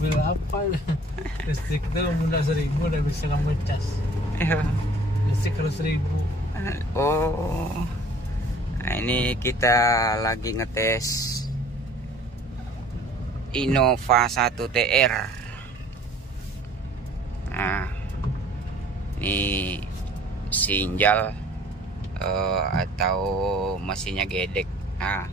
mobil apa listrik itu udah 1.000 udah bisa kamu cas. Iya. Listrik harus 1.000. Oh, nah, ini kita lagi ngetes Innova 1 TR. Nah, ini sinjal atau mesinnya gedek. Nah,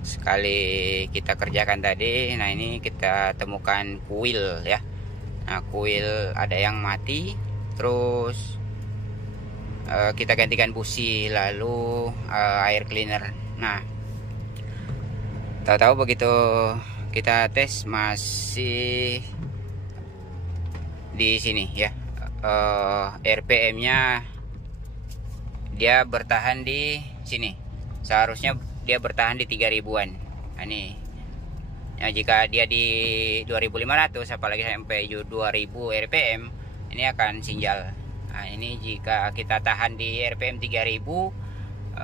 sekali kita kerjakan tadi, nah ini kita temukan kuil ya. Nah, kuil ada yang mati, terus kita gantikan busi, lalu air cleaner. Nah, tahu-tahu begitu kita tes masih di sini ya, RPM-nya dia bertahan di sini. Seharusnya dia bertahan di 3000-an. Nah, ini. Nah, jika dia di 2500 apalagi sampai 2000 RPM, ini akan sinjal. Nah, ini jika kita tahan di RPM 3000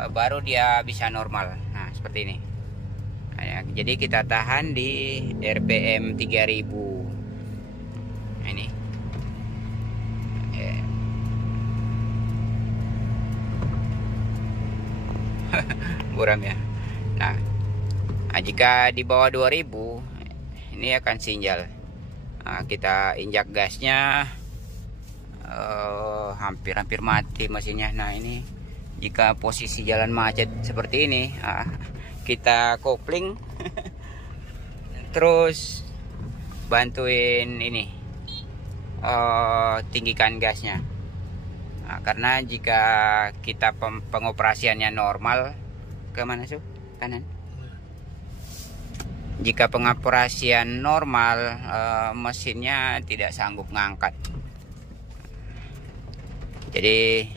baru dia bisa normal. Nah, seperti ini. Nah, ya, jadi kita tahan di RPM 3000. Nah, ini. Buram ya. Nah, jika di bawah 2000 ini akan sinjal. Nah, kita injak gasnya, hampir mati mesinnya. Nah, ini jika posisi jalan macet seperti ini, kita kopling terus bantuin ini, tinggikan gasnya. Nah, karena jika kita pengoperasiannya normal, ke mana sih? Kanan. Jika pengoperasian normal, mesinnya tidak sanggup ngangkat. Jadi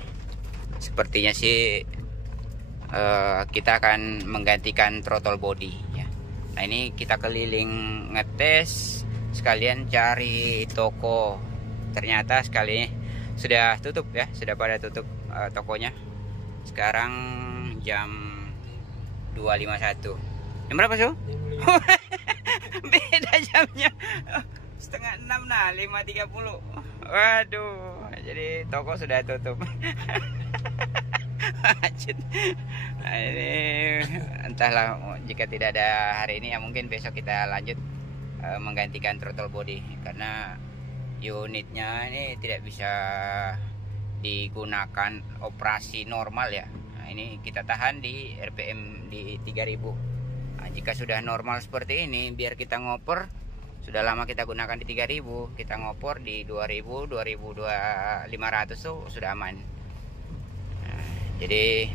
sepertinya sih kita akan menggantikan throttle body ya. Nah, ini kita keliling ngetes sekalian cari toko. Ternyata sekali sudah tutup ya, sudah pada tutup tokonya. Sekarang jam 2.51. Jam berapa sih? Beda jamnya. Setengah 6 nah, 5.30. Waduh, jadi toko sudah tutup. Nah, ini entahlah, jika tidak ada hari ini ya mungkin besok kita lanjut menggantikan throttle body, karena unitnya ini tidak bisa digunakan operasi normal ya. Nah, ini kita tahan di RPM di 3000. Nah, jika sudah normal seperti ini, biar kita ngoper, sudah lama kita gunakan di 3000, kita ngoper di 2000, 2500 tuh sudah aman. Nah, jadi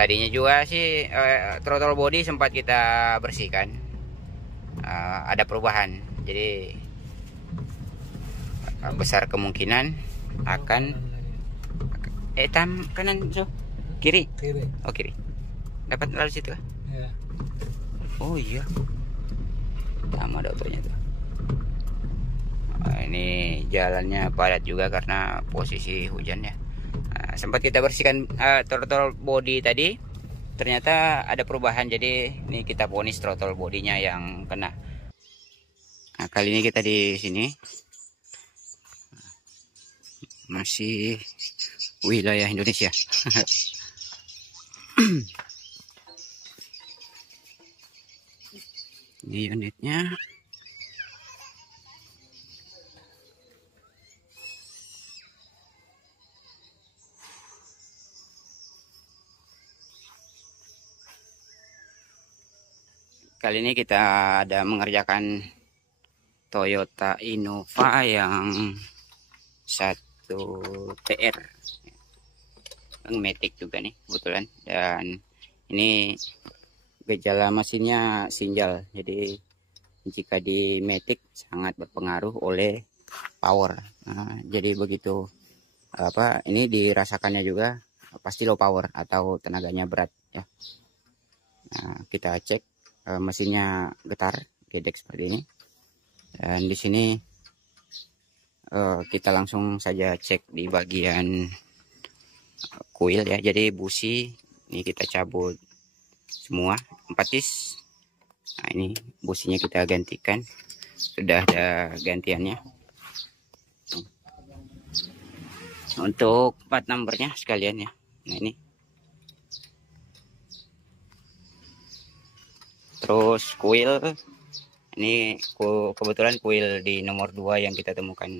tadinya juga sih throttle body sempat kita bersihkan, ada perubahan. Jadi besar kemungkinan akan kanan so kiri. Oh, kiri. Dapat lalu situ ya. Oh iya, sama ada otonya tuh. Nah, ini jalannya padat juga karena posisi hujan ya. Nah, sempat kita bersihkan throttle body tadi, ternyata ada perubahan. Jadi ini kita ponis throttle bodinya yang kena. Nah, kali ini kita di sini masih wilayah Indonesia. Ini unitnya. Kali ini kita ada mengerjakan Toyota Innova yang 1 TR, Matic juga nih kebetulan. Dan ini gejala mesinnya sinjal, jadi jika di Matic sangat berpengaruh oleh power. Nah, jadi begitu ini dirasakannya juga pasti low power atau tenaganya berat ya. Nah, kita cek mesinnya getar gedek seperti ini, dan di sini kita langsung saja cek di bagian kuil ya. Jadi busi ini kita cabut semua 4 piece. Nah, ini businya kita gantikan. sudah ada gantiannya. Untuk part numbernya sekalian ya. Nah ini. Terus kuil ini kebetulan kuil di nomor 2 yang kita temukan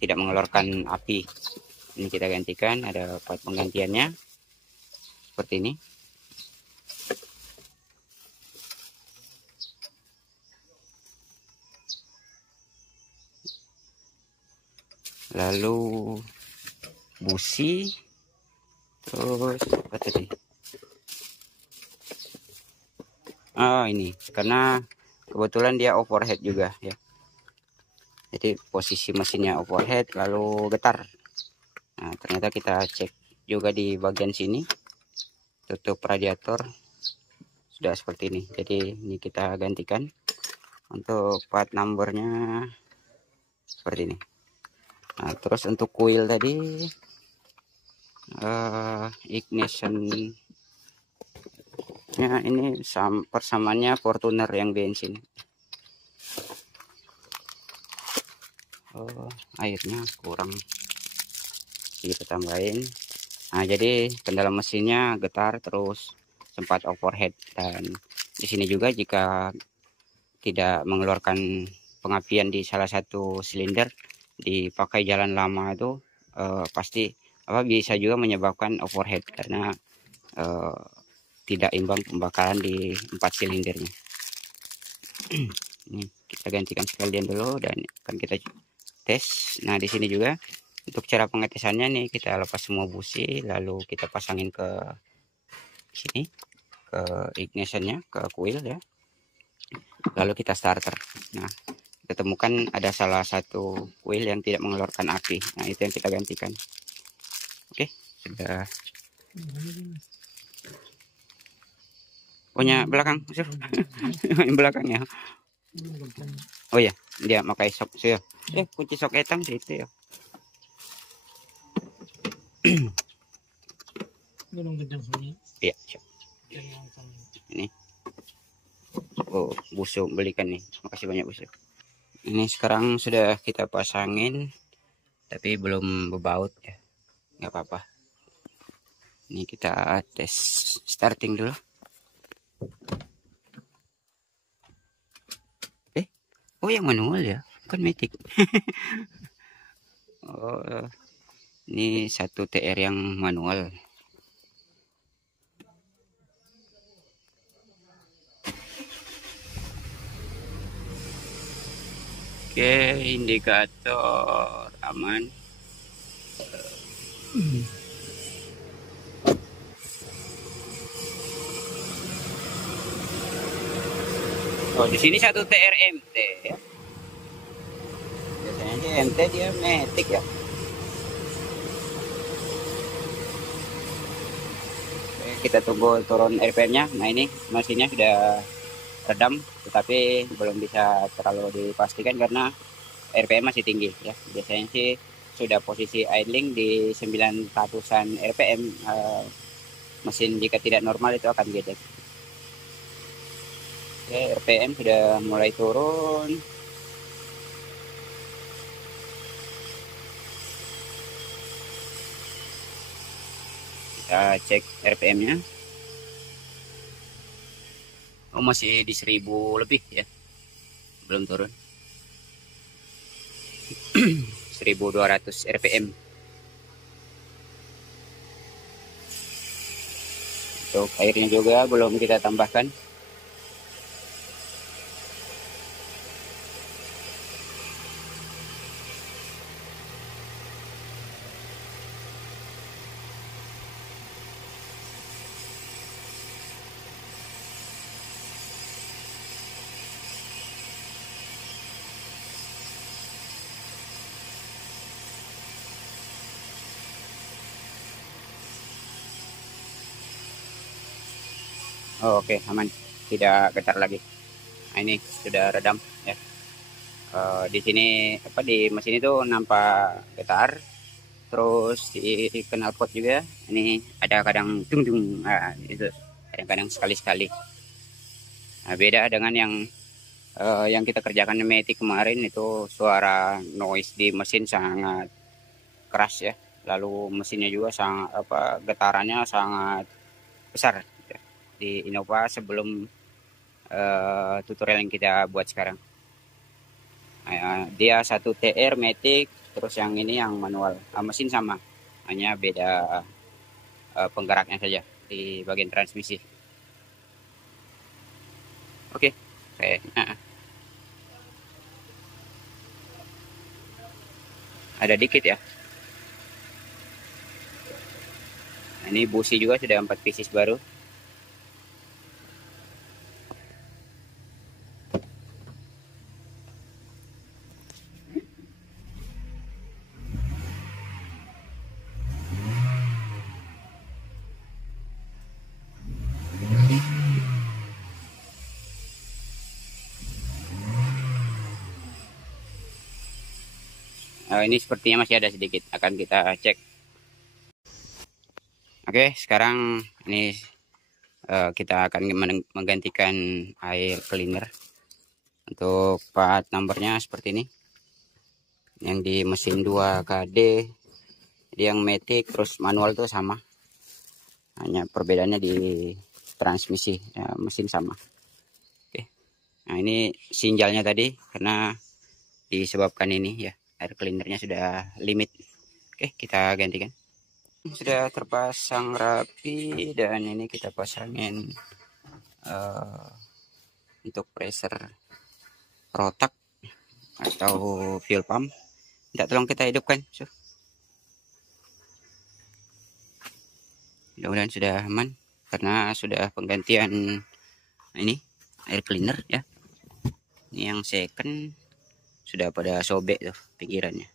tidak mengeluarkan api. Ini kita gantikan, ada part penggantiannya seperti ini. Lalu busi, terus apa tadi? Ini karena kebetulan dia overhead juga ya. Jadi posisi mesinnya overhead lalu getar. Nah, ternyata kita cek juga di bagian sini. Tutup radiator sudah seperti ini. Jadi ini kita gantikan. Untuk part numbernya seperti ini. Nah, terus untuk coil tadi ignition ya, ini persamaannya Fortuner yang bensin. Airnya kurang, kita tambahin. Nah, jadi kendala mesinnya getar, terus sempat overhead, dan di sini juga jika tidak mengeluarkan pengapian di salah satu silinder dipakai jalan lama itu pasti bisa juga menyebabkan overhead karena tidak imbang pembakaran di 4 silindernya. Ini kita gantikan sekalian dulu dan akan kita tes. Nah, di sini juga untuk cara pengetesannya nih, kita lepas semua busi lalu kita pasangin ke sini, ke ignitionnya, ke coil ya. Lalu kita starter. Nah, kita temukan ada salah satu coil yang tidak mengeluarkan api. Nah, itu yang kita gantikan. Oke, sudah. Punya belakang, yang belakangnya. Oh ya, dia pakai sok sih. Kunci sok hitam sih itu ya. Iya, ini. Busuk belikan nih. Makasih banyak busuk. Ini sekarang sudah kita pasangin, tapi belum bebaut ya. Nggak apa-apa. Ini kita tes starting dulu. Oh, yang manual ya, kan matic. Oh, ini 1 TR yang manual. Oke, indikator aman. Oh, di sini 1 TR MT ya. Biasanya sih MT dia matic ya. Oke, kita tunggu turun RPM-nya. Nah, ini mesinnya sudah redam, tetapi belum bisa terlalu dipastikan karena RPM masih tinggi ya. Biasanya sih sudah posisi idling di 900-an RPM. Mesin jika tidak normal itu akan gedek. Oke, RPM sudah mulai turun. Kita cek RPM-nya. Oh, masih di 1000 lebih ya. Belum turun. 1200 RPM. Untuk airnya juga belum kita tambahkan. Oh, oke, aman, tidak getar lagi. Nah, ini sudah redam ya. Di sini di mesin itu nampak getar, terus di knalpot juga ini ada kadang dung dung. Nah, itu kadang-kadang sekali-sekali. Nah, beda dengan yang yang kita kerjakan di Matic kemarin itu suara noise di mesin sangat keras ya. Lalu mesinnya juga sangat getarannya sangat besar ya, di Innova sebelum tutorial yang kita buat sekarang. Dia 1 TR Matic, terus yang ini yang manual. Mesin sama, hanya beda penggeraknya saja di bagian transmisi. Oke. Ada dikit ya. Ini busi juga sudah 4 pieces baru. Ini sepertinya masih ada sedikit, akan kita cek. Oke, sekarang ini kita akan menggantikan air cleaner. Untuk part numbernya seperti ini. Yang di mesin 2 KD, yang Matic terus manual itu sama. Hanya perbedaannya di transmisi, ya, mesin sama. Oke. Nah, ini sinjalnya tadi karena disebabkan ini ya, air cleanernya sudah limit. Oke, kita gantikan. Sudah terpasang rapi, dan ini kita pasangin untuk pressure rotak atau fuel pump. Tidak, tolong kita hidupkan. Mudah-mudahan sudah aman karena sudah penggantian ini air cleaner ya. Ini yang second sudah pada sobek tuh pinggirannya.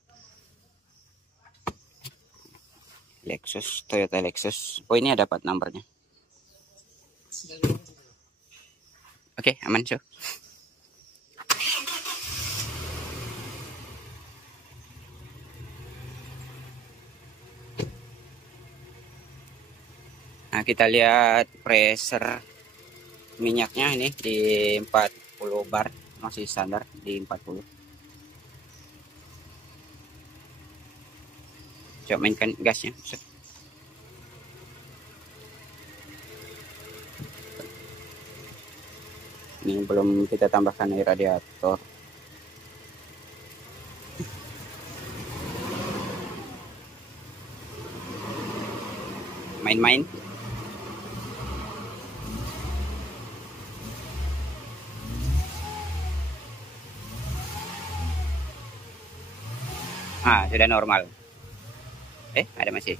Lexus, Toyota Lexus. Oh, ini ada part numbernya. Oke, aman so. Nah, kita lihat pressure minyaknya ini di 40 bar, masih standar di 40. Coba mainkan gasnya. Ini belum kita tambahkan air radiator. Main-main. Sudah normal. Ada masih.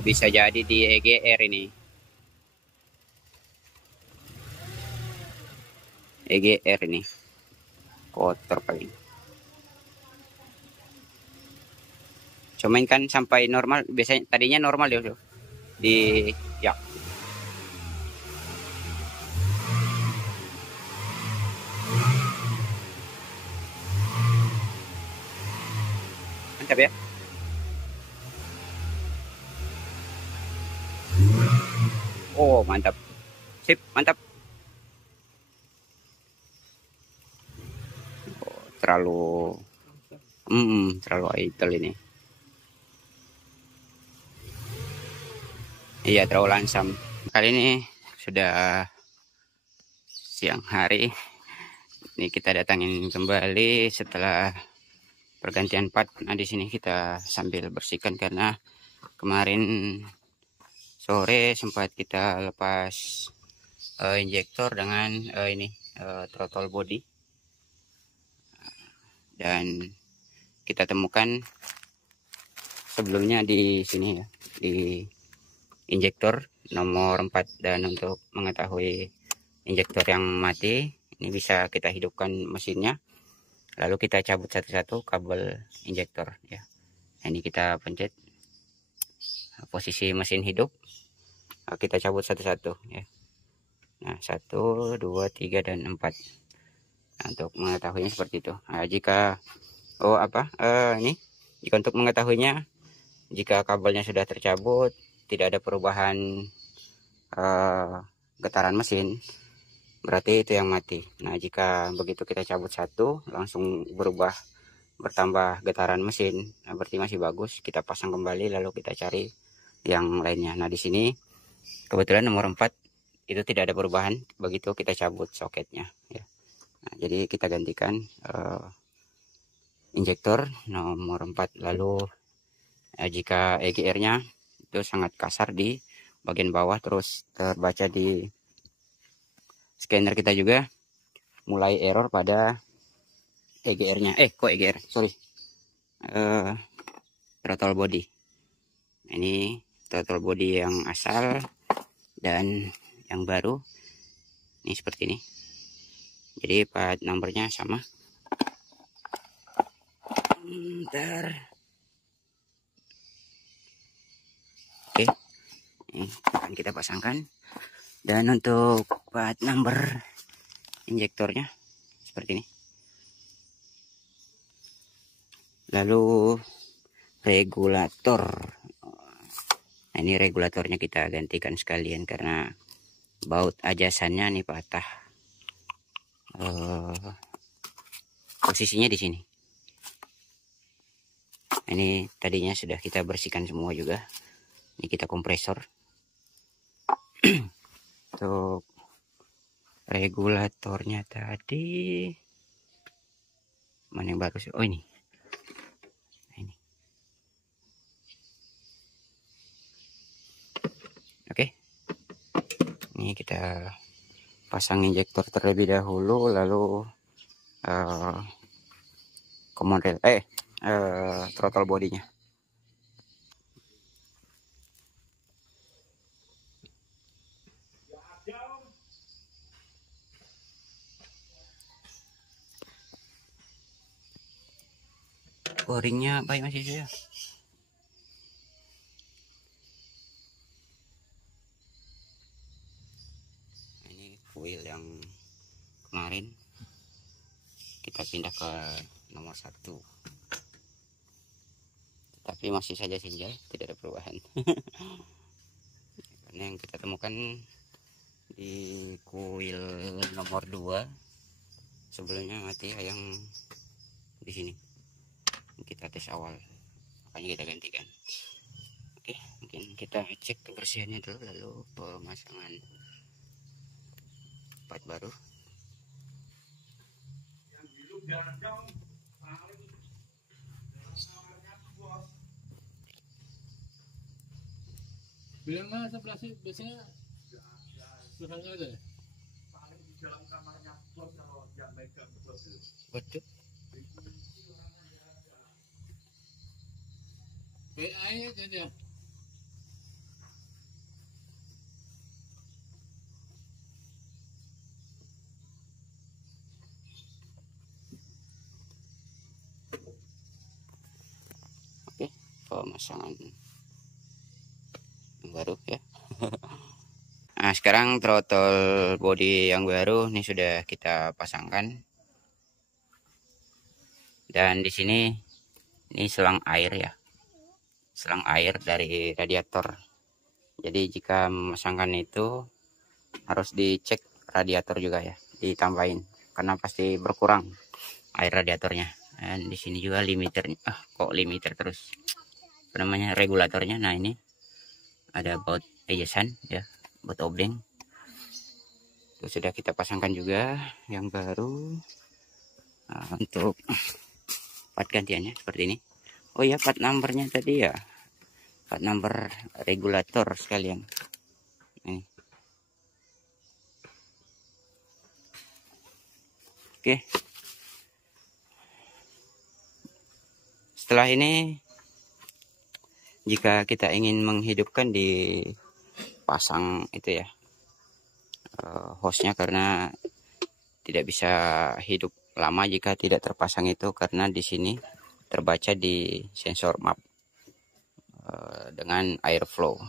Bisa jadi di EGR ini. EGR ini. Kotor paling. Cuman kan sampai normal, biasanya tadinya normal dia di ya. Mantap ya. Oh, mantap. Sip, mantap. Oh, terlalu idle ini. Iya, terlalu langsam. Kali ini sudah siang hari. Ini kita datangin kembali setelah pergantian part. Nah, di sini kita sambil bersihkan karena kemarin sore sempat kita lepas injektor dengan throttle body, dan kita temukan sebelumnya di sini ya, di injektor nomor 4. Dan untuk mengetahui injektor yang mati, ini bisa kita hidupkan mesinnya, lalu kita cabut satu-satu kabel injektor ya. Ini kita pencet posisi mesin hidup, kita cabut satu-satu ya. Nah, 1, 2, 3, dan 4. Nah, untuk mengetahuinya seperti itu. Nah, jika jika untuk mengetahuinya, jika kabelnya sudah tercabut, tidak ada perubahan getaran mesin, berarti itu yang mati. Nah, jika begitu kita cabut satu langsung bertambah getaran mesin, nah berarti masih bagus. Kita pasang kembali lalu kita cari yang lainnya. Nah, di sini kebetulan nomor 4 itu tidak ada perubahan begitu kita cabut soketnya ya. Nah, jadi kita gantikan injektor nomor 4. Lalu jika EGR-nya itu sangat kasar di bagian bawah, terus terbaca di scanner kita juga mulai error pada EGR-nya. Kok EGR? Sorry. Throttle body. Ini throttle body yang asal dan yang baru. Ini seperti ini. Jadi part numbernya sama. Bentar. Oke. Ini akan kita pasangkan. Dan untuk part number injektornya seperti ini. Lalu regulator. Nah, ini regulatornya kita gantikan sekalian karena baut ajasannya nih patah. Posisinya di sini. Ini tadinya sudah kita bersihkan semua juga. Ini kita kompresor. Untuk regulatornya tadi mana yang baru sih? Oh, ini. Nah, ini. Oke. Ini kita pasang injektor terlebih dahulu, lalu command rail throttle bodinya. Boringnya baik masih saya. Ini kuil yang kemarin kita pindah ke nomor 1, tapi masih saja sinjai, tidak ada perubahan. Karena yang kita temukan di kuil nomor 2 sebelumnya mati yang di sini. Kita tes awal, makanya kita gantikan. Oke, mungkin kita cek kebersihannya dulu, lalu pemasangan part baru. Bilang mana sebelah sih biasanya sebelahnya ada ya? Di dalam kamarnya bos kalau yang megang bos itu. Betul. PA nya jadi. Oke, pemasangan yang baru ya. Nah, sekarang throttle body yang baru ini sudah kita pasangkan. Dan di sini ini selang air ya. Selang air dari radiator. Jadi jika memasangkan itu harus dicek radiator juga ya, ditambahin karena pasti berkurang air radiatornya. Dan di sini juga limiternya. Kok limiter terus? Apa namanya, regulatornya. Nah, ini ada baut ejesan ya, baut obeng. Itu sudah kita pasangkan juga yang baru. Nah, untuk part gantiannya seperti ini. Oh ya, part numbernya tadi ya, part number regulator sekalian. Ini. Oke. Setelah ini, jika kita ingin menghidupkan di pasang itu ya, hostnya, karena tidak bisa hidup lama jika tidak terpasang itu, karena di sini terbaca di sensor map dengan airflow.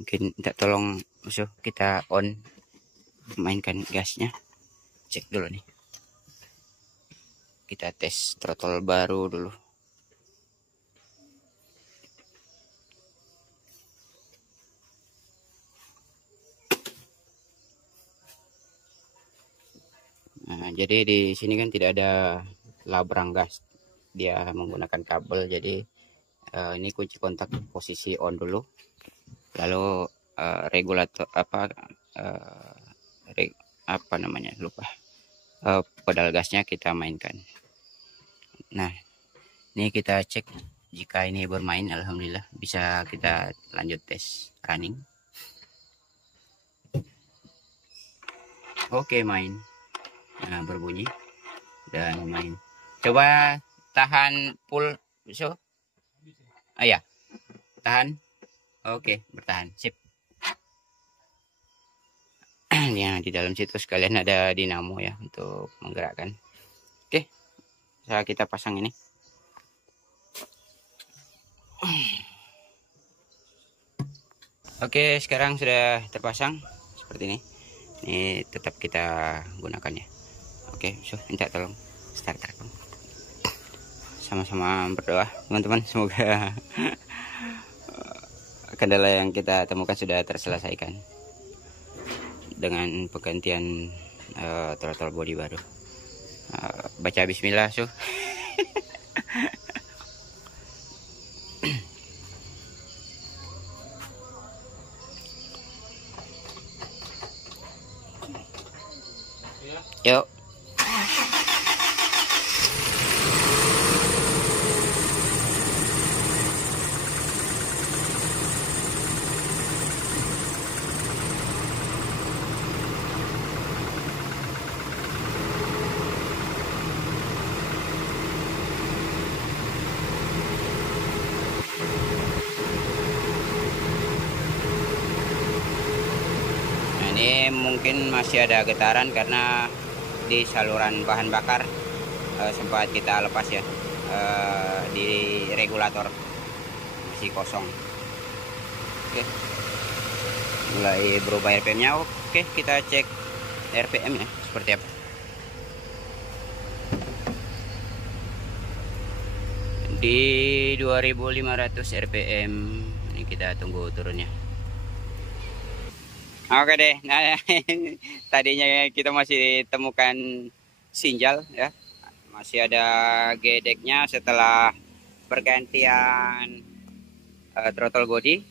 Mungkin minta tolong musuh kita on, mainkan gasnya, cek dulu nih. Kita tes throttle baru dulu. Nah, jadi di sini kan tidak ada labrang gas, dia menggunakan kabel. Jadi ini kunci kontak posisi on dulu, lalu regulator apa namanya lupa, pedal gasnya kita mainkan. Nah, ini kita cek jika ini bermain. Alhamdulillah bisa kita lanjut tes running. Oke, main. Nah, berbunyi dan main. Coba tahan full, so. Oh ya, tahan. Oke, bertahan. Sip. Ya, di dalam situ sekalian ada dinamo ya untuk menggerakkan. Oke, kita pasang ini. Oke, sekarang sudah terpasang seperti ini. Ini tetap kita gunakan ya. Oke, so minta tolong starter. Sama-sama berdoa teman-teman, semoga kendala yang kita temukan sudah terselesaikan dengan penggantian throttle body baru. Baca bismillah, so. Yuk. Nah, ini mungkin masih ada getaran karena di saluran bahan bakar sempat kita lepas ya, di regulator masih kosong. Oke, mulai berubah RPM-nya. Oke, kita cek RPM ya seperti apa. Di 2500 RPM. Ini kita tunggu turunnya. Oke deh, nah tadinya kita masih temukan sinjal ya, masih ada gedeknya setelah pergantian throttle body,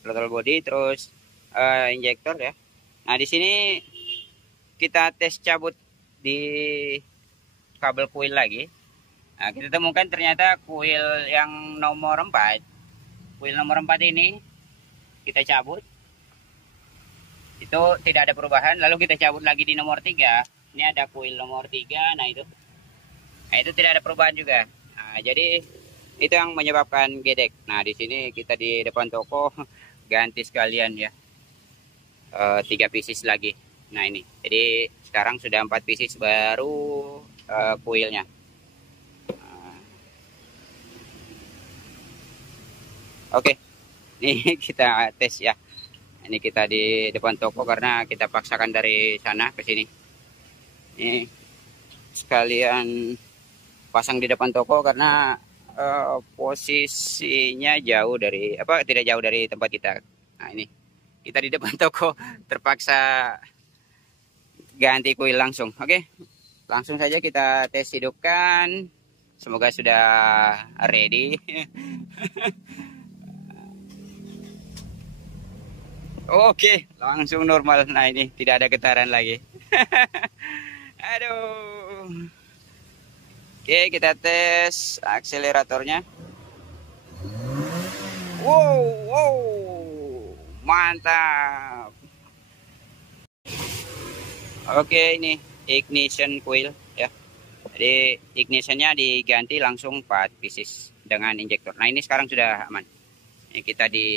throttle body terus injektor ya. Nah di sini kita tes cabut di kabel kuil lagi. Nah kita temukan ternyata kuil yang nomor 4, kuil nomor 4 ini kita cabut. Itu tidak ada perubahan. Lalu kita cabut lagi di nomor 3. Ini ada kuil nomor 3. Nah itu tidak ada perubahan juga. Nah, jadi itu yang menyebabkan gedek. Nah di sini kita di depan toko ganti sekalian ya, 3 pieces lagi. Nah ini, jadi sekarang sudah 4 pieces baru kuilnya. Oke, ini kita tes ya. Ini kita di depan toko karena kita paksakan dari sana ke sini. Ini sekalian pasang di depan toko karena posisinya jauh dari tidak jauh dari tempat kita. Nah ini kita di depan toko terpaksa ganti kuil langsung. Oke, langsung saja kita tes hidupkan. Semoga sudah ready. Oke, langsung normal. Nah ini tidak ada getaran lagi. Aduh. Oke, kita tes akseleratornya. Wow, mantap. Oke, ini ignition coil ya. Jadi ignitionnya diganti langsung 4 pieces dengan injektor. Nah ini sekarang sudah aman. Ini kita di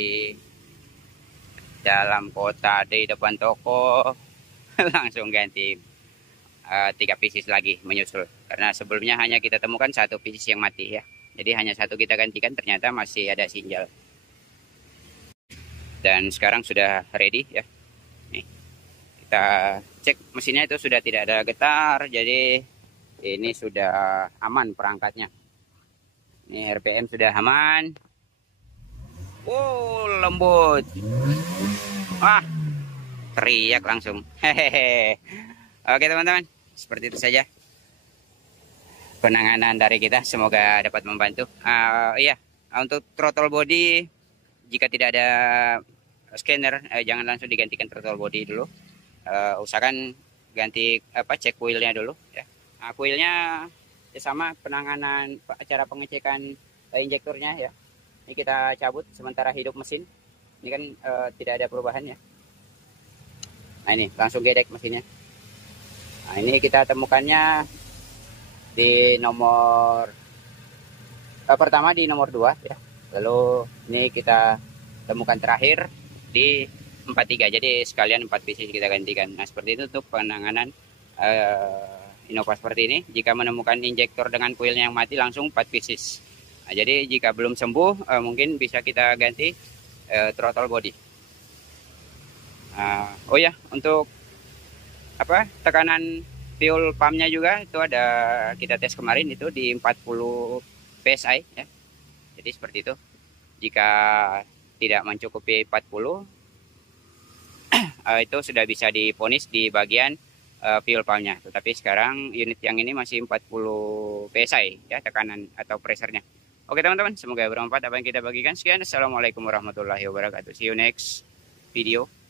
dalam kota di depan toko langsung ganti 3 pieces lagi menyusul, karena sebelumnya hanya kita temukan 1 pieces yang mati ya, jadi hanya 1 kita gantikan, ternyata masih ada sinjal. Dan sekarang sudah ready ya. Nih, kita cek mesinnya itu sudah tidak ada getar, jadi ini sudah aman perangkatnya. Ini RPM sudah aman. Oh, lembut. Wah, teriak langsung. Hehehe. Oke teman-teman, seperti itu saja penanganan dari kita. Semoga dapat membantu. Iya, untuk throttle body, jika tidak ada scanner, jangan langsung digantikan throttle body dulu. Usahakan ganti cek coilnya dulu ya. Coilnya ya sama penanganan cara pengecekan injektornya ya. Ini kita cabut sementara hidup mesin. Ini kan tidak ada perubahan ya. Nah ini langsung gedek mesinnya. Nah ini kita temukannya di nomor pertama di nomor 2 ya. Lalu ini kita temukan terakhir di 43. Jadi sekalian 4 pieces kita gantikan. Nah seperti itu untuk penanganan Innova seperti ini. Jika menemukan injektor dengan coilnya yang mati, langsung 4 pieces. Nah, jadi jika belum sembuh, mungkin bisa kita ganti throttle body. Oh ya, untuk tekanan fuel pumpnya juga itu ada, kita tes kemarin itu di 40 PSI ya. Jadi seperti itu. Jika tidak mencukupi 40, itu sudah bisa diponis di bagian fuel pumpnya. Tetapi sekarang unit yang ini masih 40 PSI ya, tekanan atau pressure-nya. Oke teman-teman, semoga bermanfaat apa yang kita bagikan. Sekian, assalamualaikum warahmatullahi wabarakatuh. See you next video.